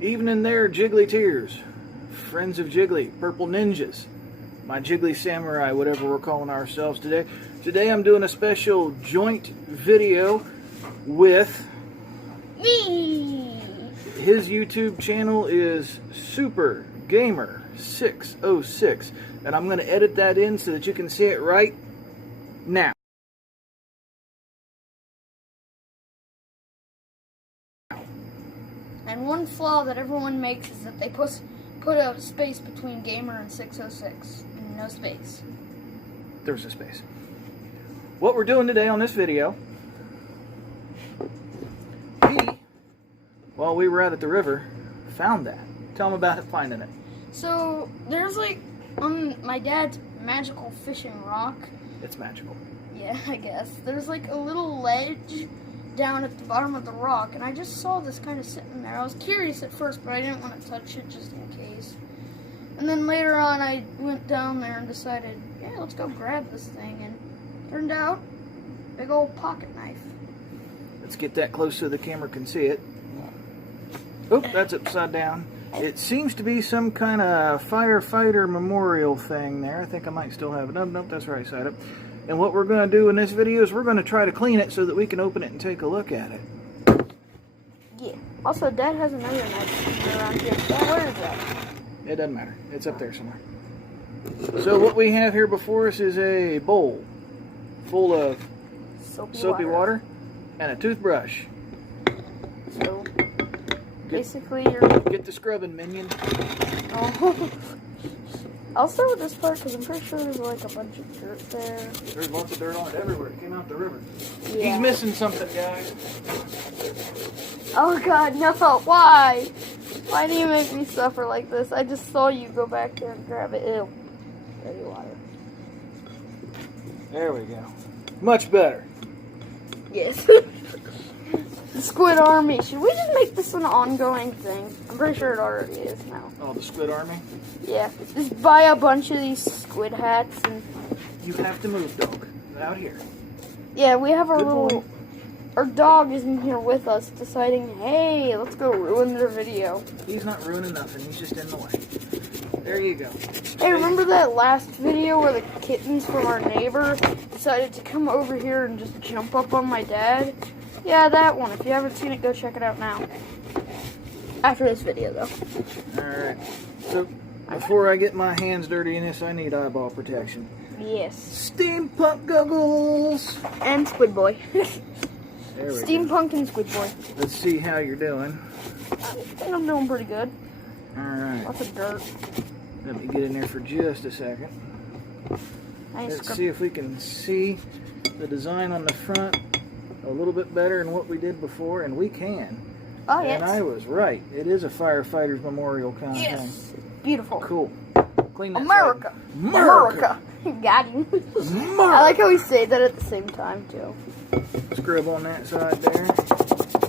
Evening there, Jigglytears, friends of Jiggly, Purple Ninjas, my Jiggly Samurai, whatever we're calling ourselves today. Today I'm doing a special joint video with me. His YouTube channel is Super Gamer 606, and I'm going to edit that in so that you can see it right now. And one flaw that everyone makes is that they put a space between gamer and 606. No space. There's a space. What we're doing today on this video, while we were out at the river, found that. Tell them about it, finding it. So, there's like, on my dad's magical fishing rock. It's magical. Yeah, I guess. There's like a little ledge down at the bottom of the rock, and I just saw this kind of sitting there. I was curious at first, but I didn't want to touch it just in case. And then later on, I went down there and decided, yeah, let's go grab this thing, and turned out, big old pocket knife. Let's get that close so the camera can see it. Oh, that's upside down. It seems to be some kind of firefighter memorial thing there. I think I might still have it. Nope, that's right side up. And what we're going to do in this video is we're going to try to clean it so that we can open it and take a look at it. Yeah. Also, Dad has another knife around here. Dad, where is that? It doesn't matter. It's up there somewhere. So what we have here before us is a bowl full of soapy water and a toothbrush. So, basically, Get the scrubbing, minion. Oh. I'll start with this part because I'm pretty sure there's like a bunch of dirt there. There's lots of dirt on it everywhere. It came out the river. Yeah. He's missing something, guys. Oh God, no! Why? Why do you make me suffer like this? I just saw you go back there and grab it. Ew. Dirty water. There we go. Much better. Yes. The Squid Army. Should we just make this an ongoing thing? I'm pretty sure it already is now. Oh, the Squid Army? Yeah. Just buy a bunch of these squid hats and... You have to move, dog. Out here. Yeah, we have our Good little... boy. Our dog is in here with us deciding, hey, let's go ruin their video. He's not ruining nothing. He's just in the way. There you go. Hey, remember that last video where the kittens from our neighbor decided to come over here and just jump up on my dad? Yeah, that one. If you haven't seen it, go check it out now. After this video, though. Alright. So, before I get my hands dirty in this, I need eyeball protection. Yes. Steampunk goggles! And Squid Boy. There we go. Steampunk and Squid Boy. Let's see how you're doing. I think I'm doing pretty good. Alright. Lots of dirt. Let me get in there for just a second. Let's see if we can see the design on the front a little bit better than what we did before, and we can. Oh, yes. And I was right. It is a firefighter's memorial kind of Yes. thing. Beautiful. Cool. Clean that America. side. America. Got you. America. I like how we say that at the same time, too. Scrub on that side there.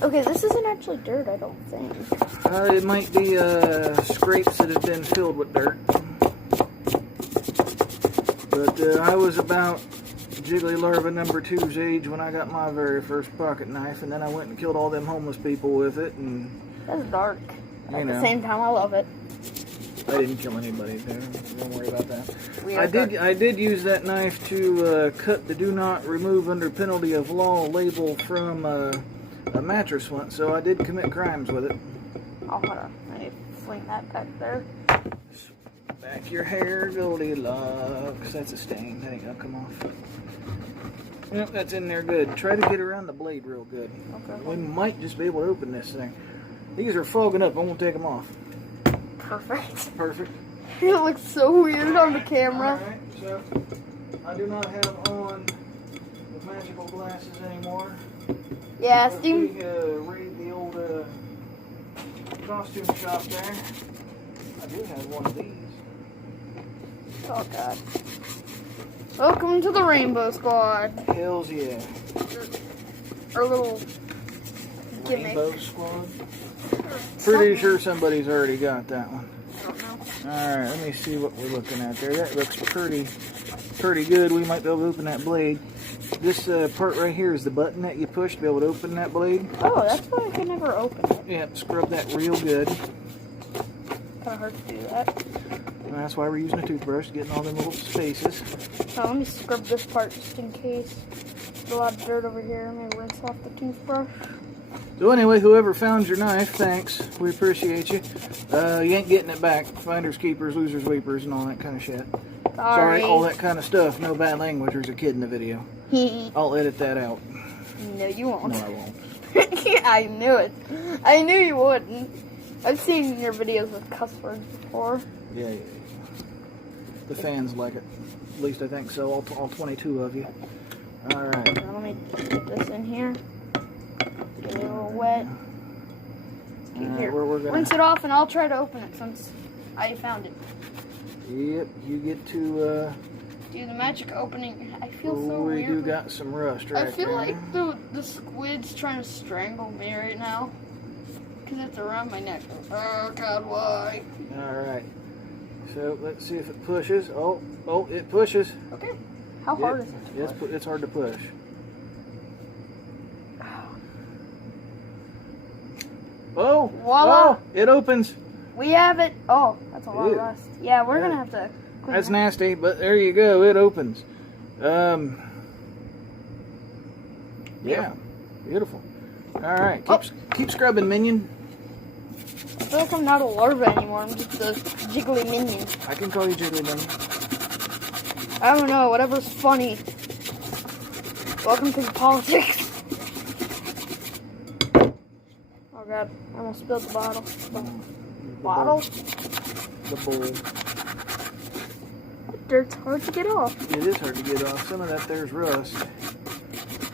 Okay, this isn't actually dirt, I don't think. It might be scrapes that have been filled with dirt. But I was about Jiggly Larva number 2's age when I got my very first pocket knife, and then I went and killed all them homeless people with it, and That's dark. You At know. the same time, I love it. I didn't kill anybody there. Don't worry about that. We are I did use that knife to cut the "Do Not Remove Under Penalty of Law" label from a mattress once, so I did commit crimes with it. Oh, hold on. I need to fling that back there. Back your hair, Goldilocks. That's a stain. That ain't gonna come off. Yep, that's in there good. Try to get around the blade real good. Okay. We might just be able to open this thing. These are fogging up. I won't take them off. Perfect. Perfect. It looks so weird on the camera. Alright, so I do not have on the magical glasses anymore. Yeah, If Steam. we raid the old costume shop there, I do have one of these. Oh, God. Welcome to the Rainbow Squad. Hells yeah. Our little gimmick. Rainbow Squad. Pretty sure somebody's already got that one. I don't know. Alright, let me see what we're looking at there. That looks pretty good. We might be able to open that blade. This part right here is the button that you push to be able to open that blade. Oh, that's why I can never open it. Yeah, scrub that real good. Kind of hard to do that. And that's why we're using a toothbrush, getting all them little spaces. Now let me scrub this part just in case. There's a lot of dirt over here. Let me rinse off the toothbrush. So anyway, whoever found your knife, thanks. We appreciate you. You ain't getting it back. Finders, keepers, losers, weepers, and all that kind of shit. Sorry, all that kind of stuff. No bad language. There's a kid in the video. I'll edit that out. No, you won't. No, I won't. I knew it. I knew you wouldn't. I've seen your videos with cuss words before. Yeah. The fans like it. At least I think so. All 22 of you. All right. Now let me get this in here. Get it a little wet. Here. We're gonna... Rinse it off, and I'll try to open it since I found it. Yep. You get to. Do the magic opening. I feel so we weird. do got some rust right I feel there. like the squid's trying to strangle me right now. Because it's around my neck. Oh, God, why? All right. So let's see if it pushes. Oh, it pushes. Okay. How hard is it to push? It's hard to push. Oh, voila! Oh, it opens. We have it. Oh, that's a lot of Ew. rust. Yeah, we're Yeah. going to have to clean That's that. nasty, but there you go. It opens. Yeah, beautiful. All right, keep scrubbing, minion. I feel like I'm not a larva anymore. I'm just a jiggly minion. I can call you Jiggly Minion. I don't know. Whatever's funny. Welcome to the politics. Oh God! I almost spilled the bottle. Bottle? The bowl. Dirt's hard to get off. It is hard to get off. Some of that there's rust.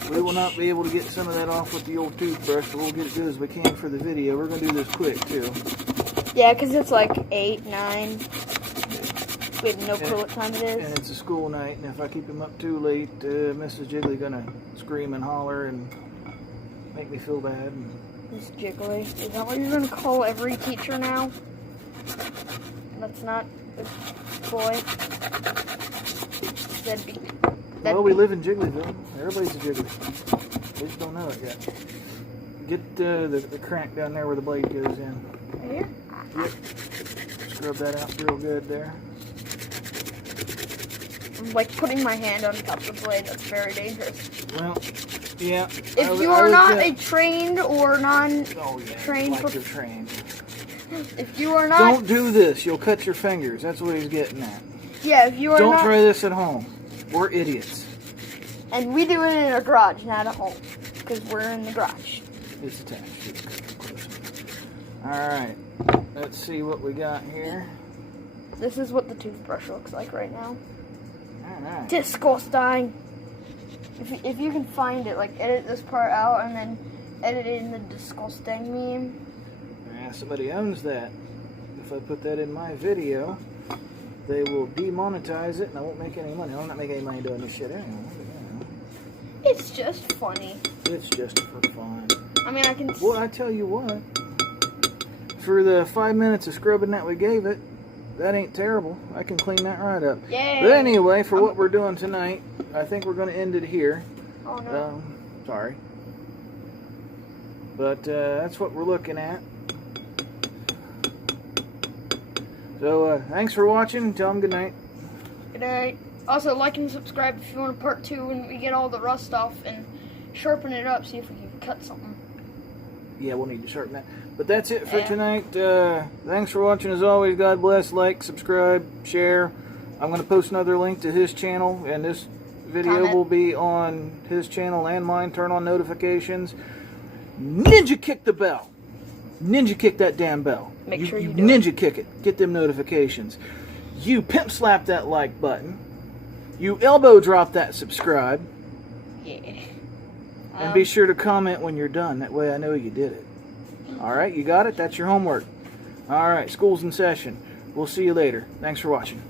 We will not be able to get some of that off with the old toothbrush, but we'll get as good as we can for the video. We're going to do this quick, too. Yeah, because it's like 8, 9. We have no clue what time it is. And it's a school night, and if I keep him up too late, Mrs. Jiggly going to scream and holler and make me feel bad. Miss Jiggly. Is that what you're going to call every teacher now? That's not a boy. That'd be... Well, we live in Jigglyville. Everybody's a Jiggly. We just don't know it yet. Get the crank down there where the blade goes in. Right here? Yep. Scrub that out real good there. I'm like putting my hand on top of the blade. That's very dangerous. Well, yeah. If you are not a trained or non-trained... Oh, yeah. Like you're trained. If you are not... Don't do this. You'll cut your fingers. That's what he's getting at. Yeah, if you are Don't not... try this at home. We're idiots. And we do it in a garage, not at home. Because we're in the garage. It's attached. Alright. Let's see what we got here. This is what the toothbrush looks like right now. Alright. Disgusting. If you can find it, like edit this part out and then edit it in the disgusting meme. Yeah, somebody owns that. If I put that in my video, they will demonetize it and I won't make any money. I'm not making any money doing this shit anyway. It's just funny. It's just for fun. I mean, I can... Well, I tell you what. For the 5 minutes of scrubbing that we gave it, that ain't terrible. I can clean that right up. Yay. But anyway, for what we're doing tonight, I think we're going to end it here. Oh, no. Sorry. But that's what we're looking at. So, thanks for watching. Tell them good night. Good night. Also, like and subscribe if you want a part 2 when we get all the rust off and sharpen it up, see if we can cut something. Yeah, we'll need to sharpen that. But that's it for tonight. Thanks for watching as always. God bless. Like, subscribe, share. I'm going to post another link to his channel, and this video will be on his channel and mine. Turn on notifications. Ninja kick the bell. Ninja kick that damn bell. Make sure you do ninja kick it. Get them notifications. You pimp slap that like button. You elbow drop that subscribe. Yeah. And be sure to comment when you're done. That way I know you did it. Alright, you got it? That's your homework. Alright, school's in session. We'll see you later. Thanks for watching.